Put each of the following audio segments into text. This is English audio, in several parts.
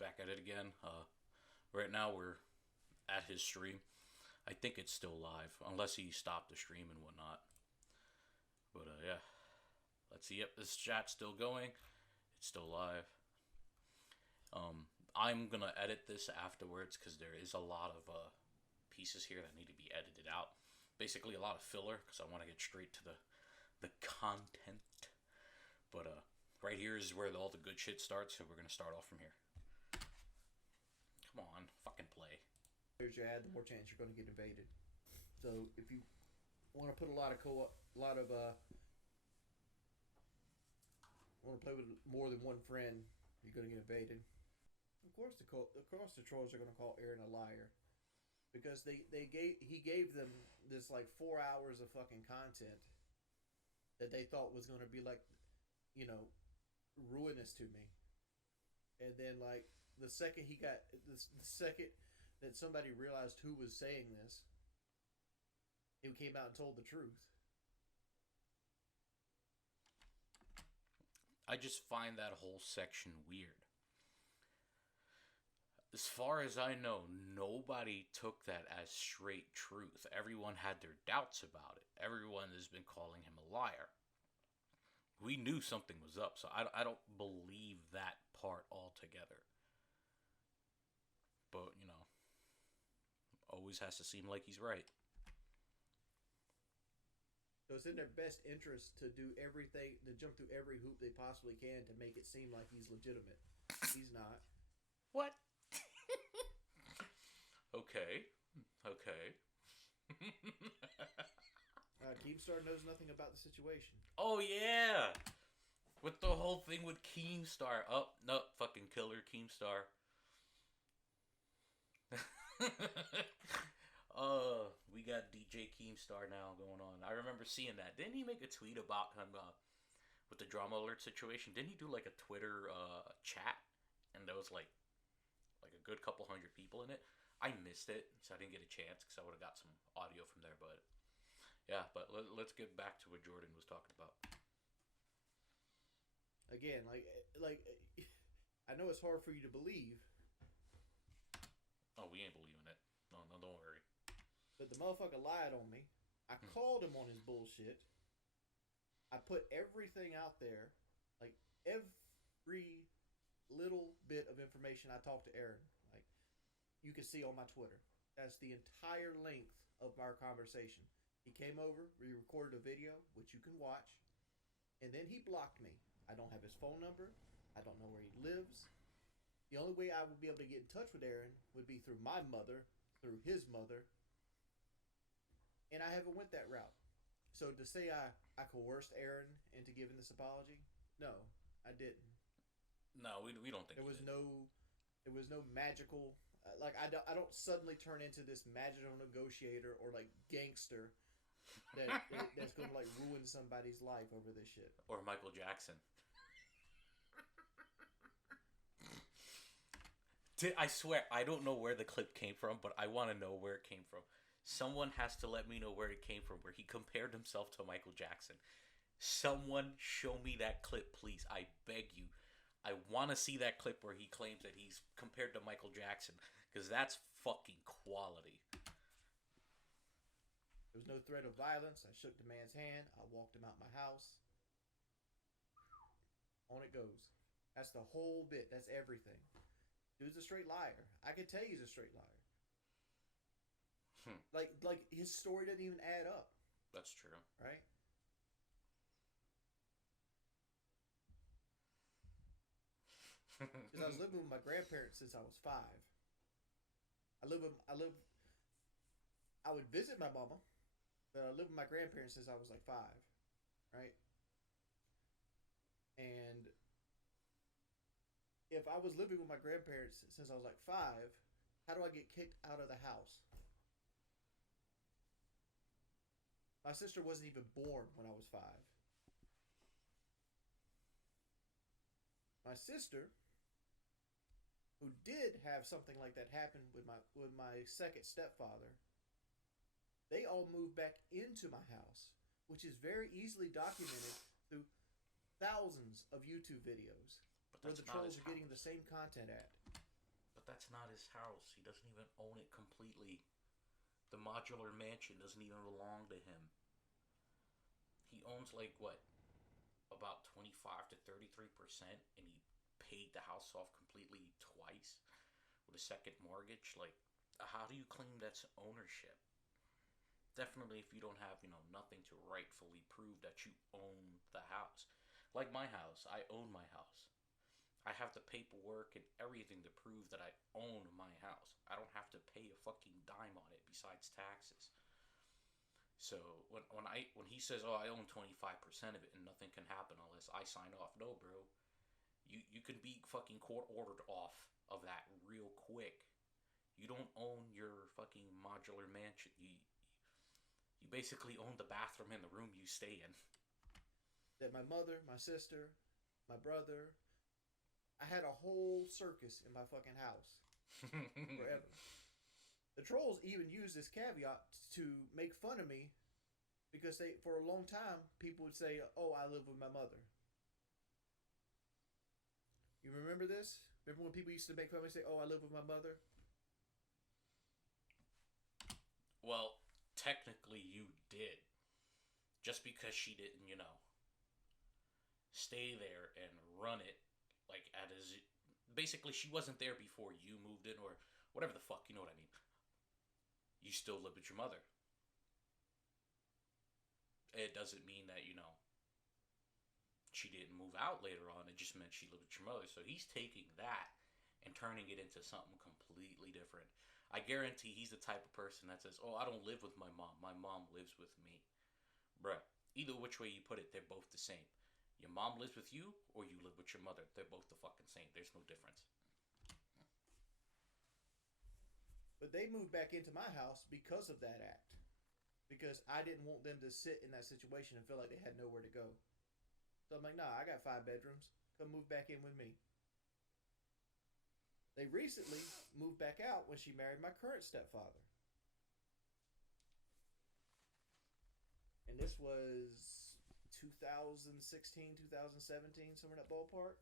back at it again. Right now we're at his stream. I think it's still live, unless he stopped the stream and whatnot. But yeah, let's see. Yep, this chat's still going. It's still live. I'm gonna edit this afterwards because there is a lot of pieces here that need to be edited out. Basically, a lot of filler because I want to get straight to the content. But right here is where all the good shit starts, so we're gonna start off from here. Come on, fucking play. There's your ad, the more chance you're going to get invaded. So if you want to put a lot of want to play with more than one friend, you're going to get invaded. Of course, the trolls are going to call Aaron a liar because he gave them this like 4 hours of fucking content that they thought was going to be like, ruinous to me, and then like the second that somebody realized who was saying this, he came out and told the truth. I just find that whole section weird. As far as I know, nobody took that as straight truth. Everyone had their doubts about it. Everyone has been calling him a liar. We knew something was up, so I don't believe that part altogether. But, always has to seem like he's right. So it's in their best interest to do everything, to jump through every hoop they possibly can to make it seem like he's legitimate. He's not. What? Okay. Keemstar knows nothing about the situation. Oh, yeah! With the whole thing with Keemstar. Oh, no, fucking killer Keemstar. We got DJ Keemstar now going on. I remember seeing that. Didn't he make a tweet about him with the drama alert situation? Didn't he do like a Twitter chat? And there was like a good couple hundred people in it. I missed it, so I didn't get a chance because I would have got some audio from there. But yeah, but let's get back to what Jordan was talking about. Again, like I know it's hard for you to believe. Oh, we ain't believing it. No, don't worry. But the motherfucker lied on me. I called him on his bullshit. I put everything out there. Like, every little bit of information I talked to Aaron. Like, you can see on my Twitter. That's the entire length of our conversation. He came over, we recorded a video, which you can watch. And then he blocked me. I don't have his phone number. I don't know where he lives. The only way I would be able to get in touch with Aaron would be through my mother, through his mother. And I haven't went that route. So to say I coerced Aaron into giving this apology, no, I didn't. No, we don't think there was no magical I don't suddenly turn into this magical negotiator or like gangster that's going to like ruin somebody's life over this shit. Or Michael Jackson. I swear, I don't know where the clip came from, but I want to know where it came from. Someone has to let me know where it came from, where he compared himself to Michael Jackson. Someone show me that clip, please. I beg you. I want to see that clip where he claims that he's compared to Michael Jackson, because that's fucking quality. There was no threat of violence. I shook the man's hand. I walked him out my house. On it goes. That's the whole bit. That's everything. Dude's a straight liar. I can tell you he's a straight liar. Like his story doesn't even add up. That's true. Right? Because I was living with my grandparents since I was 5. I would visit my mama, but I lived with my grandparents since I was like 5. Right? And if I was living with my grandparents since I was like 5, how do I get kicked out of the house? My sister wasn't even born when I was 5. My sister, who did have something like that happen with my second stepfather, they all moved back into my house, which is very easily documented through thousands of YouTube videos where the trolls are getting the same content at. that's not his house. He doesn't even own it completely. The modular mansion doesn't even belong to him. He owns like what, about 25 to 33%, and he paid the house off completely twice with a second mortgage. Like, how do you claim that's ownership? Definitely, if you don't have, nothing to rightfully prove that you own the house. Like my house, I own my house. I have the paperwork and everything to prove that I own my house. I don't have to pay a fucking dime on it besides taxes. So when he says, "Oh, I own 25% of it and nothing can happen unless I sign off," no, bro, you can be fucking court ordered off of that real quick. You don't own your fucking modular mansion. You basically own the bathroom and the room you stay in. That my mother, my sister, my brother, I had a whole circus in my fucking house forever. The trolls even used this caveat to make fun of me because for a long time, people would say, "Oh, I live with my mother." You remember this? Remember when people used to make fun of me and say, "Oh, I live with my mother"? Well, technically you did. Just because she didn't, stay there and run it like at his. Basically, she wasn't there before you moved in or whatever the fuck, you know what I mean? You still live with your mother. It doesn't mean that, she didn't move out later on. It just meant she lived with your mother. So he's taking that and turning it into something completely different. I guarantee he's the type of person that says, "Oh, I don't live with my mom. My mom lives with me." Bruh, either which way you put it, they're both the same. Your mom lives with you or you live with your mother. They're both the fucking same. There's no difference. But they moved back into my house because of that act. Because I didn't want them to sit in that situation and feel like they had nowhere to go. So I'm like, "Nah, I got 5 bedrooms. Come move back in with me." They recently moved back out when she married my current stepfather. And this was 2016, 2017, somewhere in that ballpark.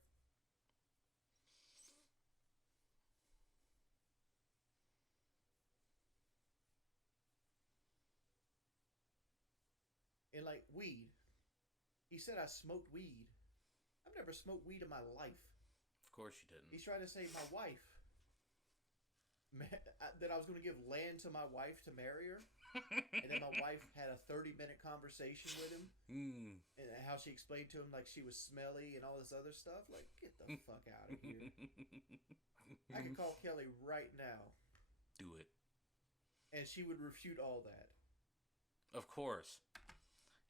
And like weed. He said I smoked weed. I've never smoked weed in my life. Of course you didn't. He's trying to say my wife. That I was going to give land to my wife to marry her. And then my wife had a 30-minute conversation with him. And how she explained to him like she was smelly and all this other stuff. Like, get the fuck out of here. I could call Kelly right now. Do it. And she would refute all that. Of course.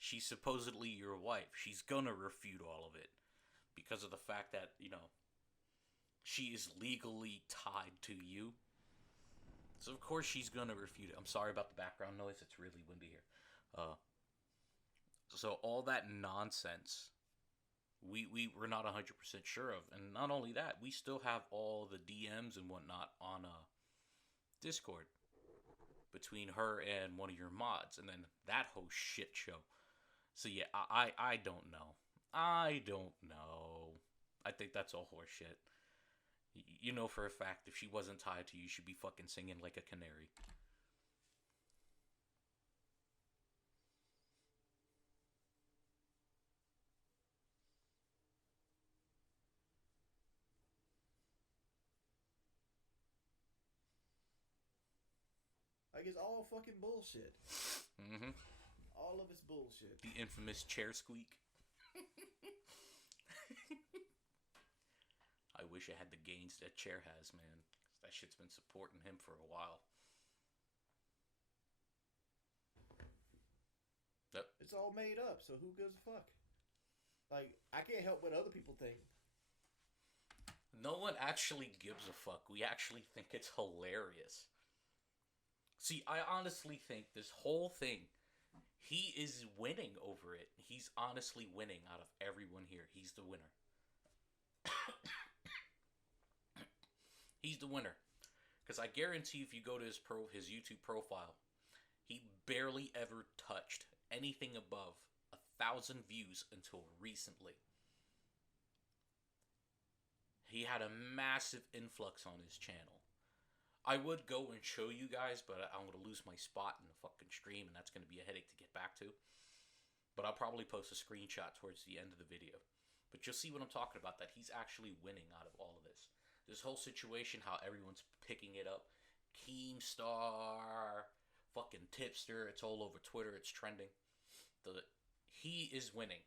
She's supposedly your wife. She's gonna refute all of it. Because of the fact that, she is legally tied to you. So of course she's gonna refute it. I'm sorry about the background noise. It's really windy here. So all that nonsense, we're not 100% sure of, and not only that, we still have all the DMs and whatnot on Discord between her and one of your mods, and then that whole shit show. So yeah, I don't know. I don't know. I think that's all horseshit. You know for a fact if she wasn't tied to you, she'd be fucking singing like a canary. Like, it's all fucking bullshit. Mm-hmm. All of it's bullshit. The infamous chair squeak. I wish I had the gains that chair has, man. That shit's been supporting him for a while. Yep. It's all made up, so who gives a fuck? Like, I can't help what other people think. No one actually gives a fuck. We actually think it's hilarious. See, I honestly think this whole thing, he is winning over it. He's honestly winning out of everyone here. He's the winner. He's the winner. Because I guarantee if you go to his YouTube profile, he barely ever touched anything above 1,000 views until recently. He had a massive influx on his channel. I would go and show you guys, but I'm gonna lose my spot in the fucking stream, and that's gonna be a headache to get back to. But I'll probably post a screenshot towards the end of the video. But you'll see what I'm talking about, that he's actually winning out of all of this. This whole situation, how everyone's picking it up. Keemstar, fucking tipster, it's all over Twitter, it's trending. He is winning.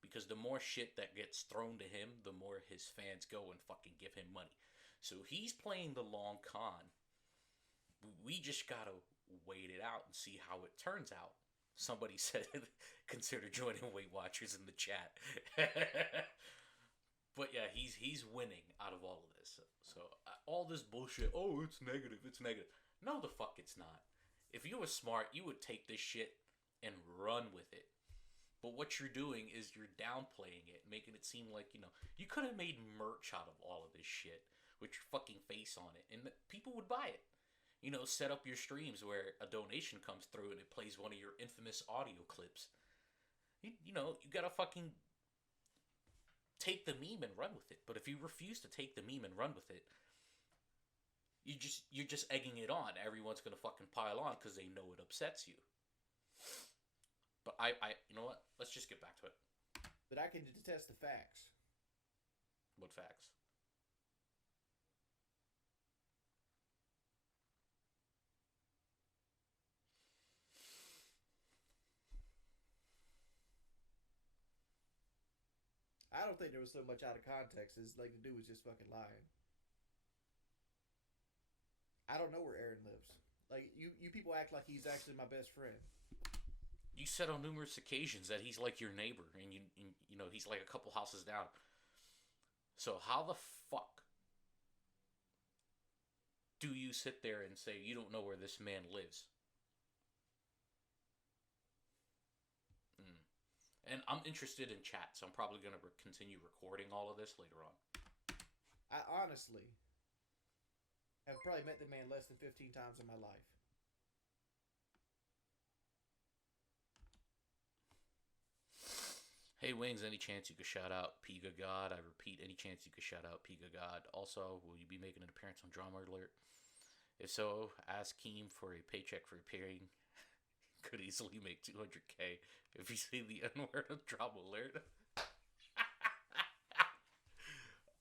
Because the more shit that gets thrown to him, the more his fans go and fucking give him money. So he's playing the long con. We just gotta wait it out and see how it turns out. Somebody said, consider joining Weight Watchers in the chat. But yeah, he's winning out of all of this. So all this bullshit, oh, it's negative, it's negative. No, the fuck it's not. If you were smart, you would take this shit and run with it. But what you're doing is you're downplaying it, making it seem like, you could have made merch out of all of this shit with your fucking face on it, and people would buy it. Set up your streams where a donation comes through and it plays one of your infamous audio clips. You gotta fucking take the meme and run with it. But if you refuse to take the meme and run with it, you're just egging it on. Everyone's gonna fucking pile on because they know it upsets you. But you know what? Let's just get back to it. But I can detest the facts. What facts? I don't think there was so much out of context as like the dude was just fucking lying. I don't know where Aaron lives. Like you people act like he's actually my best friend. You said on numerous occasions that he's like your neighbor, and he's like a couple houses down. So how the fuck do you sit there and say you don't know where this man lives? And I'm interested in chat, so I'm probably going to continue recording all of this later on. I honestly have probably met the man less than 15 times in my life. Hey Wings, any chance you could shout out Piga God? I repeat, any chance you could shout out Piga God? Also, will you be making an appearance on Drama Alert? If so, ask Keem for a paycheck for appearing. Could easily make 200K if you say the N-word on Drama Alert.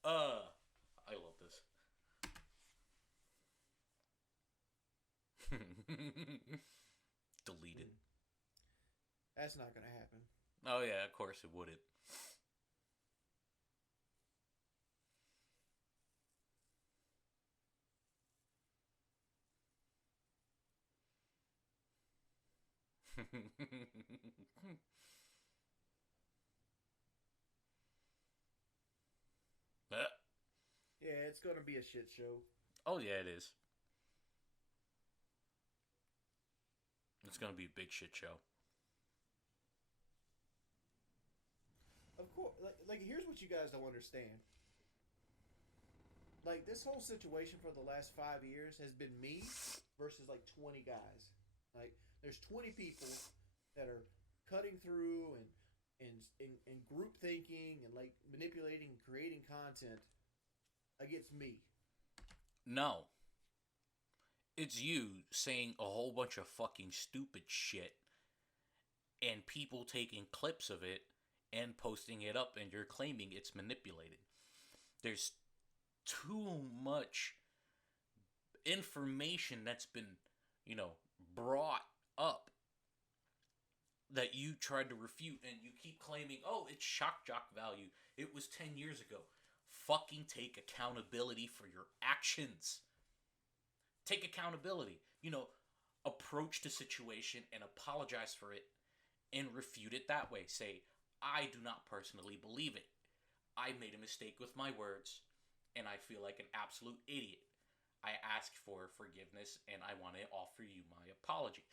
I love this. Deleted. That's not gonna happen. Oh yeah, of course it wouldn't. Yeah, it's gonna be a shit show. Oh yeah, it is. It's gonna be a big shit show. Of course, like here's what you guys don't understand. Like this whole situation for the last 5 years has been me versus like 20 guys. Like there's 20 people that are cutting through and group thinking and like manipulating and creating content against me. No. It's you saying a whole bunch of fucking stupid shit and people taking clips of it and posting it up, and you're claiming it's manipulated. There's too much information that's been, brought up that you tried to refute, and you keep claiming, oh, it's shock jock value. It was 10 years ago. Fucking take accountability for your actions. Take accountability. Approach the situation and apologize for it and refute it that way. Say, I do not personally believe it. I made a mistake with my words, and I feel like an absolute idiot. I ask for forgiveness, and I want to offer you my apology.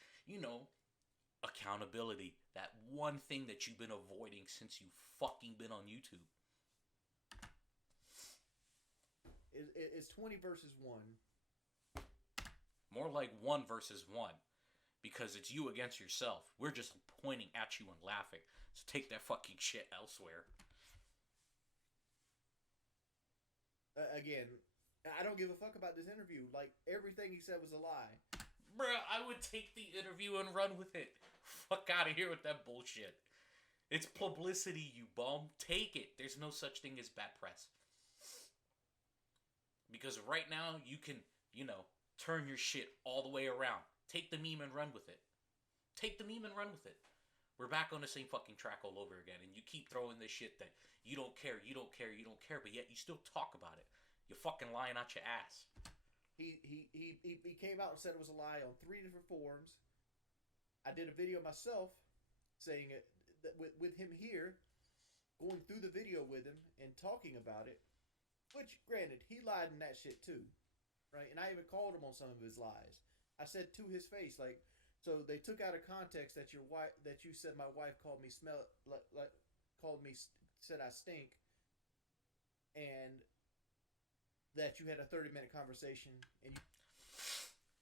Accountability. That one thing that you've been avoiding since you've fucking been on YouTube. It's 20 versus 1. More like 1 versus 1. Because it's you against yourself. We're just pointing at you and laughing. So take that fucking shit elsewhere. Again, I don't give a fuck about this interview. Like, everything he said was a lie. Bruh, I would take the interview and run with it. Fuck out of here with that bullshit. It's publicity, you bum. Take it. There's no such thing as bad press. Because right now, you can, turn your shit all the way around. Take the meme and run with it. Take the meme and run with it. We're back on the same fucking track all over again. And you keep throwing this shit that you don't care, but yet you still talk about it. You're fucking lying out your ass. He came out and said it was a lie on 3 different forums. I did a video myself saying it with him here, going through the video with him and talking about it. Which, granted, he lied in that shit too, right? And I even called him on some of his lies. I said to his face, like, so they took out of context that your wife, that you said my wife called me said I stink, and that you had a 30-minute conversation, and you.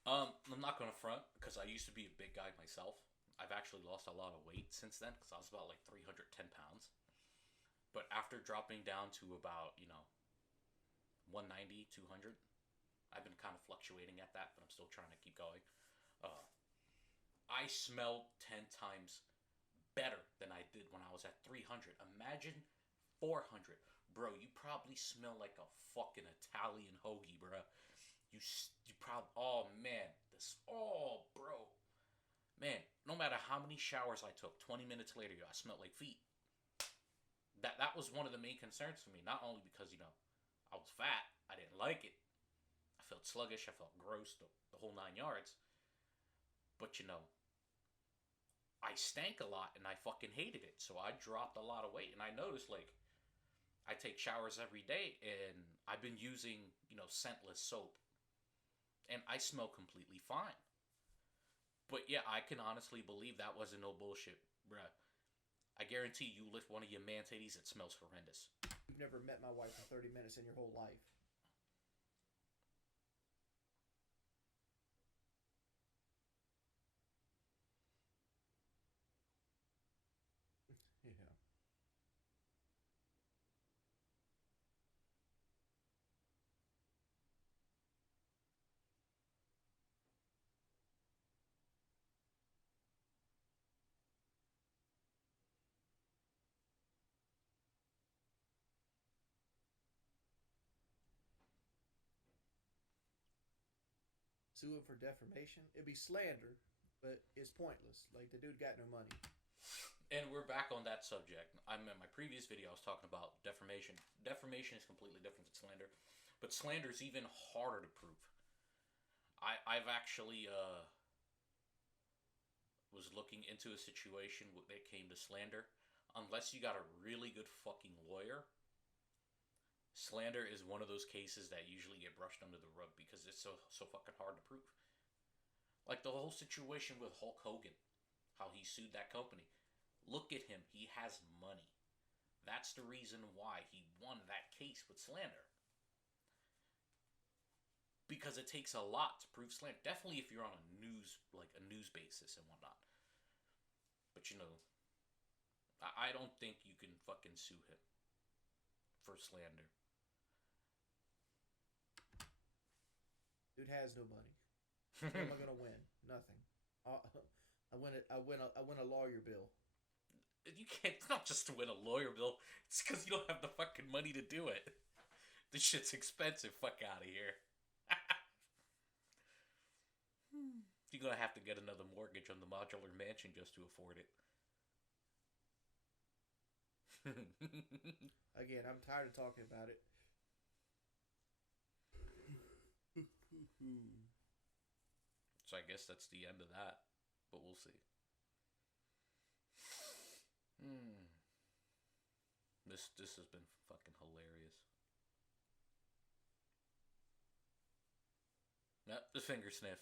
I'm not gonna front because I used to be a big guy myself. I've actually lost a lot of weight since then because I was about like 310 pounds. But after dropping down to about 190, 200, I've been kind of fluctuating at that, but I'm still trying to keep going. I smell 10 times better than I did when I was at 300. Imagine 400. Bro, you probably smell like a fucking Italian hoagie, bro. You probably, oh man, bro. Man, no matter how many showers I took, 20 minutes later, I smelled like feet. That was one of the main concerns for me. Not only because, I was fat, I didn't like it. I felt sluggish, I felt gross, the whole 9 yards. But, I stank a lot and I fucking hated it. So I dropped a lot of weight. And I noticed, like, I take showers every day and I've been using, scentless soap. And I smell completely fine. But yeah, I can honestly believe that wasn't no bullshit, bruh. I guarantee you lift one of your man titties, it smells horrendous. You've never met my wife for 30 minutes in your whole life. Yeah. Sue him for defamation. It'd be slander, but it's pointless. Like, the dude got no money. And we're back on that subject. In my previous video, I was talking about defamation. Defamation is completely different than slander, but slander is even harder to prove. I've actually was looking into a situation that came to slander. Unless you got a really good fucking lawyer, slander is one of those cases that usually get brushed under the rug because it's so fucking hard to prove. Like the whole situation with Hulk Hogan, how he sued that company. Look at him, he has money. That's the reason why he won that case with slander. Because it takes a lot to prove slander. Definitely if you're on a news basis and whatnot. But I don't think you can fucking sue him for slander. Dude has no money. What am I gonna win? Nothing. I win a lawyer bill. You can't. It's not just to win a lawyer bill. It's because you don't have the fucking money to do it. This shit's expensive. Fuck out of here. You're gonna have to get another mortgage on the modular mansion just to afford it. Again, I'm tired of talking about it. So I guess that's the end of that. But we'll see. This has been fucking hilarious. Yep, the finger sniff.